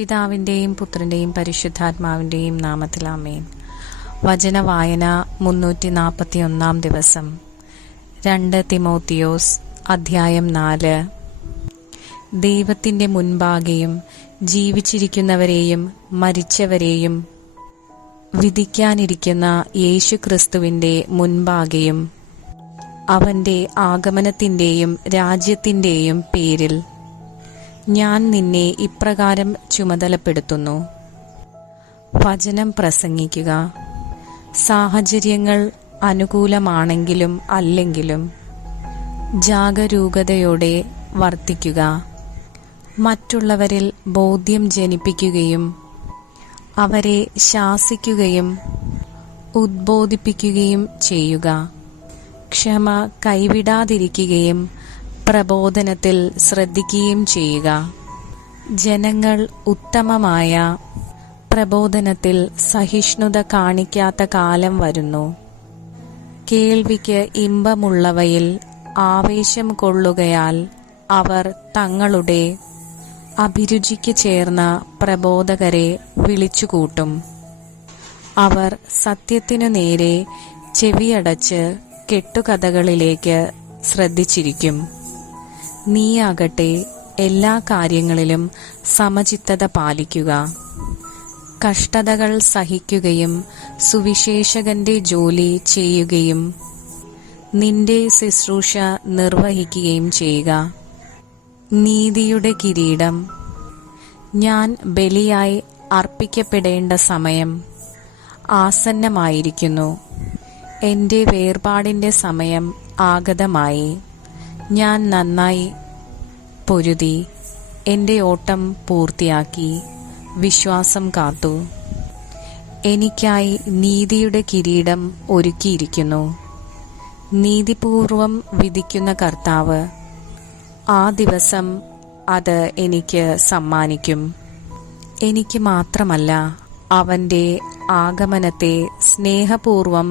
പിതാവിൻ്റെയും പുത്രൻ്റെയും പരിശുദ്ധാത്മാവിൻ്റെയും നാമത്തിൽ ആമേൻ. വചനവായന 341 ദിവസം. 2 തിമോത്തിയോസ് അധ്യായം 4. ദൈവത്തിൻ്റെ മുൻപാകെയും ജീവിച്ചിരിക്കുന്നവരെയും മരിച്ചവരെയും വിധിക്കാനിരിക്കുന്ന യേശുക്രിസ്തുവിൻ്റെ മുൻപാകെയും അവൻ്റെ ആഗമനത്തിൻ്റെയും രാജ്യത്തിൻ്റെയും പേരിൽ ഞാൻ നിന്നെ ഇപ്രകാരം ചുമതലപ്പെടുത്തുന്നു. വചനം പ്രസംഗിക്കുക. സാഹചര്യങ്ങൾ അനുകൂലമാണെങ്കിലും അല്ലെങ്കിലും ജാഗരൂകതയോടെ വർത്തിക്കുക. മറ്റുള്ളവരിൽ ബോധ്യം ജനിപ്പിക്കുകയും അവരെ ശാസിക്കുകയും ഉദ്ബോധിപ്പിക്കുകയും ചെയ്യുക. ക്ഷമ കൈവിടാതിരിക്കുകയും പ്രബോധനത്തിൽ ശ്രദ്ധിക്കുകയും ചെയ്യുക. ജനങ്ങൾ ഉത്തമമായ പ്രബോധനത്തിൽ സഹിഷ്ണുത കാണിക്കാത്ത കാലം വരുന്നു. കേൾവിക്ക് ഇമ്പമുള്ളവയിൽ ആവേശം കൊള്ളുകയാൽ അവർ തങ്ങളുടെ അഭിരുചിക്ക് ചേർന്ന പ്രബോധകരെ വിളിച്ചുകൂട്ടും. അവർ സത്യത്തിനു നേരെ ചെവിയടച്ച് കെട്ടുകഥകളിലേക്ക് ശ്രദ്ധിച്ചിരിക്കും. നീയാകട്ടെ എല്ലാ കാര്യങ്ങളിലും സമചിത്തത പാലിക്കുക. കഷ്ടതകൾ സഹിക്കുകയും സുവിശേഷകന്റെ ജോലി ചെയ്യുകയും നിന്റെ ശുശ്രൂഷ നിർവഹിക്കുകയും ചെയ്യുക. നീതിയുടെ കിരീടം. ഞാൻ ബലിയായി അർപ്പിക്കപ്പെടേണ്ട സമയം ആസന്നമായിരിക്കുന്നു. എൻ്റെ വേർപാടിൻ്റെ സമയം ആഗതമായി. ഞാൻ നന്നായി പൊരുതി എൻ്റെ ഓട്ടം പൂർത്തിയാക്കി വിശ്വാസം കാത്തു. എനിക്കായി നീതിയുടെ കിരീടം ഒരുക്കിയിരിക്കുന്നു. നീതിപൂർവം വിധിക്കുന്ന കർത്താവ് ആ ദിവസം അത് എനിക്ക് സമ്മാനിക്കും. എനിക്ക് മാത്രമല്ല, അവൻ്റെ ആഗമനത്തെ സ്നേഹപൂർവം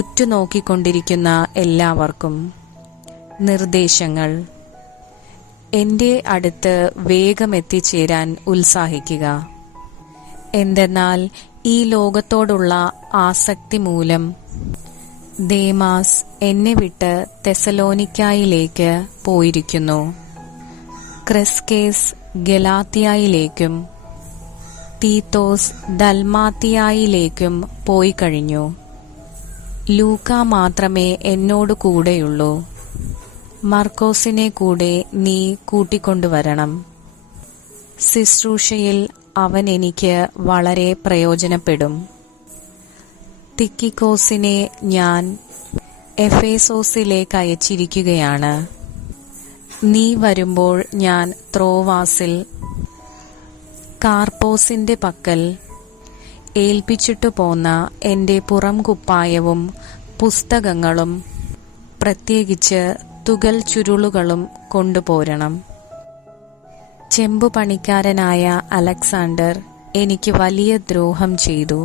ഉറ്റുനോക്കിക്കൊണ്ടിരിക്കുന്ന എല്ലാവർക്കും. നിർദ്ദേശങ്ങൾ. എൻ്റെ അടുത്ത് വേഗം എത്തിച്ചേരാൻ ഉത്സാഹിക്കുക. എന്തെന്നാൽ ഈ ലോകത്തോടുള്ള ആസക്തി മൂലം ദേമാസ് എന്നെ വിട്ട് തെസലോനിക്കായിലേക്ക് പോയിരിക്കുന്നു. ക്രെസ്കേസ് ഗലാത്തിയായിലേക്കും തീത്തോസ് ദൽമാത്തിയായിലേക്കും പോയി കഴിഞ്ഞു. ലൂക്ക മാത്രമേ എന്നോട് കൂടെയുള്ളൂ. മർക്കോസിനെ കൂടെ നീ കൂട്ടിക്കൊണ്ടുവരണം. ശുശ്രൂഷയിൽ അവൻ എനിക്ക് വളരെ പ്രയോജനപ്പെടും. തിക്കിക്കോസിനെ ഞാൻ എഫേസോസിലേക്ക് അയച്ചിരിക്കുകയാണ്. നീ വരുമ്പോൾ ഞാൻ ത്രോവാസിൽ കാർപ്പോസിന്റെ പക്കൽ ഏൽപ്പിച്ചിട്ടു പോന്ന എൻ്റെ പുറം കുപ്പായവും പുസ്തകങ്ങളും പ്രത്യേകിച്ച് തുകൽ ചുരുളുകളും കൊണ്ടുപോരണം. ചെമ്പുപണിക്കാരനായ അലക്സാണ്ടർ എനിക്ക് വലിയ ദ്രോഹം ചെയ്തു.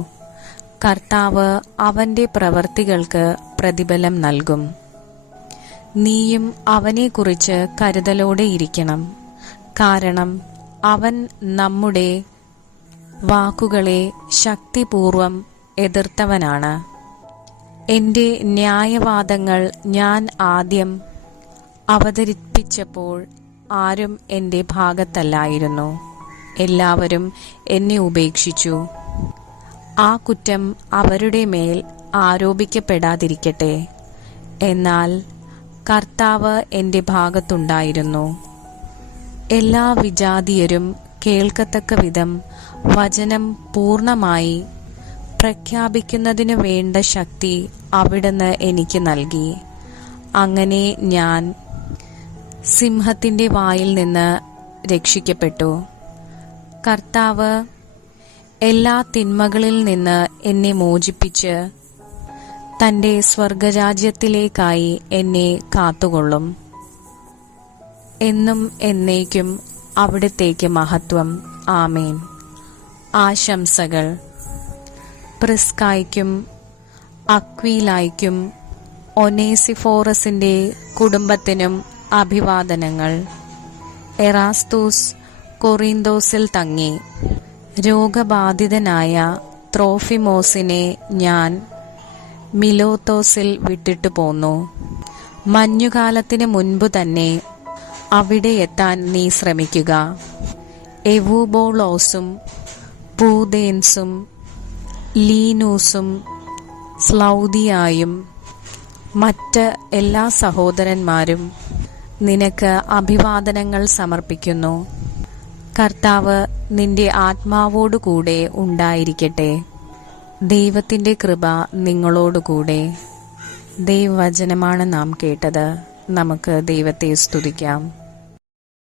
കർത്താവ് അവന്റെ പ്രവർത്തികൾക്ക് പ്രതിഫലം നൽകും. നീയും അവനെക്കുറിച്ച് കരുതലോടെ ഇരിക്കണം. കാരണം അവൻ നമ്മുടെ വാക്കുകളെ ശക്തിപൂർവം എതിർത്തവനാണ്. എൻ്റെ ന്യായവാദങ്ങൾ ഞാൻ ആദ്യം അവതരിപ്പിച്ചപ്പോൾ ആരും എൻ്റെ ഭാഗത്തല്ലായിരുന്നു. എല്ലാവരും എന്നെ ഉപേക്ഷിച്ചു. ആ കുറ്റം അവരുടെ മേൽ ആരോപിക്കപ്പെടാതിരിക്കട്ടെ. എന്നാൽ കർത്താവ് എൻ്റെ ഭാഗത്തുണ്ടായിരുന്നു. എല്ലാ വിജാതീയരും കേൾക്കത്തക്ക വിധം വചനം പൂർണ്ണമായി പ്രഖ്യാപിക്കുന്നതിനു വേണ്ട ശക്തി അവിടുന്ന് എനിക്ക് നൽകി. അങ്ങനെ ഞാൻ സിംഹത്തിൻ്റെ വായിൽ നിന്ന് രക്ഷിക്കപ്പെട്ടു. കർത്താവ് എല്ലാ തിന്മകളിൽ നിന്ന് എന്നെ മോചിപ്പിച്ച് തൻ്റെ സ്വർഗരാജ്യത്തിലേക്കായി എന്നെ കാത്തുകൊള്ളും. എന്നും എന്നേക്കും അവിടുത്തേക്ക് മഹത്വം. ആമേൻ. ആശംസകൾ. പ്രിസ്കായ്ക്കും അക്വീലായ്ക്കും ഒനേസിഫോറസിന്റെ കുടുംബത്തിനും അഭിവാദനങ്ങൾ. എറാസ്തൂസ് കൊറിന്തോസിൽ തങ്ങി. രോഗബാധിതനായ ത്രോഫിമോസിനെ ഞാൻ മിലോത്തോസിൽ വിട്ടിട്ടു പോന്നു. മഞ്ഞുകാലത്തിന് മുൻപ് തന്നെ അവിടെ എത്താൻ നീ ശ്രമിക്കുക. എവുബോളോസും പൂദേൻസും ലീനൂസും സ്ലൗദിയായും മറ്റ് എല്ലാ സഹോദരന്മാരും നിനക്ക് അഭിവാദനങ്ങൾ സമർപ്പിക്കുന്നു. കർത്താവ് നിന്റെ ആത്മാവോടുകൂടെ ഉണ്ടായിരിക്കട്ടെ. ദൈവത്തിന്റെ കൃപ നിങ്ങളോടുകൂടെ. ദൈവവചനമാണ് നാം കേട്ടത്. നമുക്ക് ദൈവത്തെ സ്തുതിക്കാം.